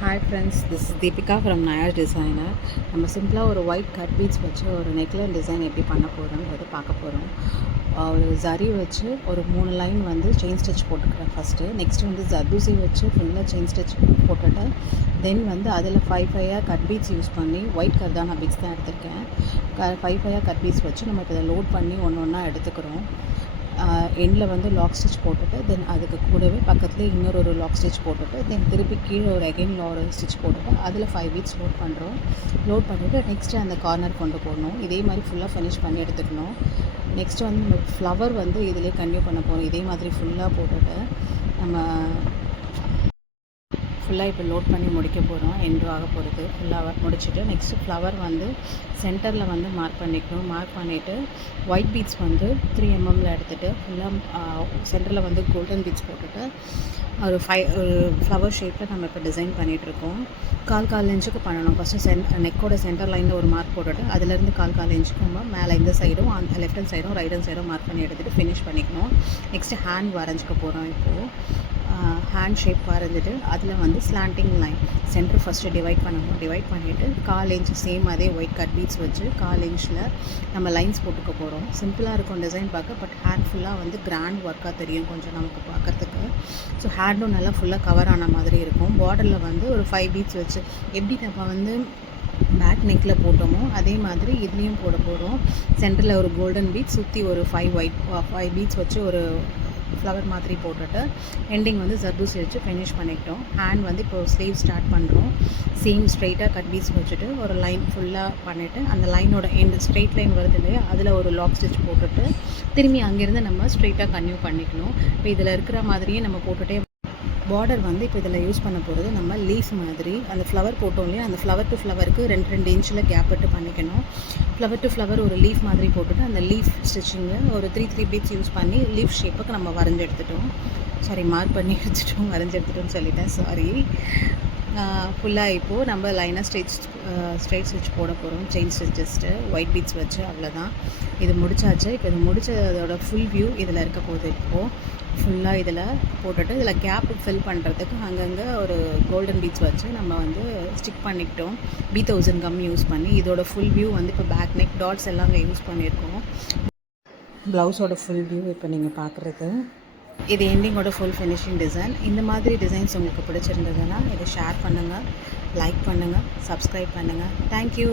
Hi friends, this is Deepika from Nayar Designer. நம்ம சிம்பிளாக ஒரு ஒயிட் கட் பீட்ஸ் வச்சு ஒரு நெக்லைன் டிசைன் எப்படி பண்ண போகிறோங்கிறது பார்க்க போகிறோம். ஒரு ஜரி வச்சு ஒரு 3 லைன் வந்து செயின் ஸ்டிச் போட்டுக்கிறேன் ஃபஸ்ட்டு. நெக்ஸ்ட்டு வந்து ஜர்தூசி வச்சு ஃபுல்லாக செயின் ஸ்டிச் போட்டுட்டு தென் வந்து அதில் 5 கட் பீட்ஸ் யூஸ் பண்ணி ஒயிட் கர்தானா பீட்ஸ் தான் எடுத்திருக்கேன். 5 கட் பீட்ஸ் வச்சு நம்ம இப்போ இதை லோட் பண்ணி ஒன்று ஒன்றா எடுத்துக்கிறோம். எண்டில் வந்து லாக் ஸ்டிச் போட்டுட்டு தென் அதுக்கு கூடவே பக்கத்துலேயே இன்னொரு லாக் ஸ்டிச் போட்டுட்டு தென் திருப்பி கீழே ஒரு அகைன் ஒரு ஸ்டிச் போட்டுட்டு அதில் 5 பீட்ஸ் லோட் பண்ணுறோம். லோட் பண்ணிவிட்டு நெக்ஸ்ட்டு அந்த கார்னர் கொண்டு போடணும். இதே மாதிரி ஃபுல்லாக ஃபினிஷ் பண்ணி எடுத்துக்கணும். நெக்ஸ்ட்டு வந்து நம்ம ஃப்ளவர் வந்து இதிலே கன்டினியூ பண்ண போகிறோம். இதே மாதிரி ஃபுல்லாக போட்டுட்டு நம்ம ஃபுல்லாக இப்போ லோட் பண்ணி முடிக்க போகிறோம். எண்டு ஆக போகிறது ஃபுல்லாக முடிச்சுட்டு நெக்ஸ்ட்டு ஃப்ளவர் வந்து சென்டரில் வந்து மார்க் பண்ணிக்கணும். மார்க் பண்ணிவிட்டு ஒயிட் பீட்ஸ் வந்து 3 mmல எடுத்துகிட்டு ஃபுல்லாக சென்டரில் வந்து கோல்டன் பீட்ஸ் போட்டுட்டு ஒரு ஃப்ளவர் ஷேப்பில் நம்ம இப்போ டிசைன் பண்ணிகிட்ருக்கோம். கால் இன்ச்சுக்கு பண்ணணும். ஃபஸ்ட்டு நெக்கோட சென்டர் லைனில் ஒரு மார்க் போட்டுட்டு அதுலேருந்து கால் இன்ச்சுக்கு நம்ம மேலே இந்த சைடும் லெஃப்ட் ஹேண்ட் சைடும் ரைட் ஹேண்ட் சைடும் மார்க் பண்ணி எடுத்துகிட்டு ஃபினிஷ் பண்ணிக்கணும். நெக்ஸ்ட்டு ஹேண்ட் வரைஞ்சிக்க போகிறோம். இப்போது ஹேண்ட் ஷேப் வரைஞ்சிட்டு அதில் வந்து slanting line centre first divide பண்ணணும். டிவைட் பண்ணிவிட்டு 1/4 இன்ச் சேம் அதே ஒயிட் கட் பீட்ஸ் வச்சு 1/4 இன்ச்சில் நம்ம லைன்ஸ் போட்டுக்க போகிறோம். சிம்பிளாக இருக்கும் டிசைன் பார்க்க, பட் ஹேண்ட் ஃபுல்லாக வந்து கிராண்ட் ஒர்க்காக தெரியும் கொஞ்சம் நமக்கு பார்க்குறதுக்கு. ஸோ ஹேண்டும் நல்லா ஃபுல்லாக கவர் ஆன மாதிரி இருக்கும். பார்டரில் வந்து ஒரு 5 பீட்ஸ் வச்சு எப்படி நம்ம வந்து பேக் நெக்கில் போட்டோமோ அதே மாதிரி இதுலேயும் போட போகிறோம். சென்டரில் ஒரு கோல்டன் பீட்ஸ் சுற்றி ஒரு 5 பீட்ஸ் வச்சு ஒரு ஃப்ளவர் மாதிரி போட்டுட்டு எண்டிங் வந்து ஜர்தூசி வச்சு ஃபினிஷ் பண்ணிக்கிட்டோம். ஹேண்ட் வந்து இப்போ ஸ்லீவ் ஸ்டார்ட் பண்ணுறோம். சேம் ஸ்ட்ரைட்டாக கட் பீட்ஸ் வச்சுட்டு ஒரு லைன் ஃபுல்லாக பண்ணிவிட்டு அந்த லைனோட எண்டு ஸ்ட்ரெயிட் லைன் வருது இல்லையா, அதில் ஒரு லாக் ஸ்டிச் போட்டுட்டு திரும்பி அங்கேருந்து நம்ம ஸ்ட்ரெயிட்டாக கன்டினியூ பண்ணிக்கணும். இப்போ இதில் இருக்கிற மாதிரியே நம்ம போட்டுகிட்டே பார்டர் வந்து இப்போ இதில் யூஸ் பண்ண போகிறது நம்ம லீஃப் மாதிரி அந்த ஃப்ளவர் போட்டோம் இல்லையா, அந்த ஃப்ளவர் டு ஃப்ளவருக்கு 2 இன்ச்சில் கேப் விட்டு பண்ணிக்கணும். ஃப்ளவர் டு ஃப்ளவர் ஒரு லீஃப் மாதிரி போட்டுட்டு அந்த லீஃப் ஸ்டிச்சிங்கை ஒரு 3 பீட்ஸ் யூஸ் பண்ணி லீஃப் ஷேப்புக்கு நம்ம வரைஞ்சி எடுத்துட்டோம். மார்க் பண்ணி எடுத்துட்டோம், வரைஞ்சி எடுத்துட்டோம்னு சொல்லிட்டேன், சாரி. ஃபுல்லாக இப்போது நம்ம லைனாக ஸ்ட்ரெயிட் ஸ்டிச் போட போகிறோம். செயின் ஸ்டிச்சஸ்ட்டு ஒயிட் பீட்ஸ் வச்சு அவ்வளோதான். இது முடிச்சாச்சு. இப்போ இது முடிச்சதோட ஃபுல் வியூ இதில் இருக்க போகுது. இப்போது ஃபுல்லாக இதில் போட்டுட்டு இதில் கேப் ஃபில் பண்ணுறதுக்கு அங்கங்கே ஒரு கோல்டன் பீட்ஸ் வச்சு நம்ம வந்து ஸ்டிக் பண்ணிக்கிட்டோம். B1000 கம் யூஸ் பண்ணி. இதோட ஃபுல் வியூ வந்து இப்போ பேக் நெக் டாட்ஸ் எல்லாம் அங்கே யூஸ் பண்ணியிருக்கோம். ப்ளவுஸோட ஃபுல் வியூ இப்போ நீங்கள் பார்க்குறது. இது எண்டிங்கோட ஃபுல் ஃபினிஷிங் டிசைன். இந்த மாதிரி டிசைன்ஸ் உங்களுக்கு பிடிச்சிருந்ததுன்னா இதை ஷேர் பண்ணுங்கள், லைக் பண்ணுங்கள், சப்ஸ்கிரைப் பண்ணுங்கள். தேங்க்யூ.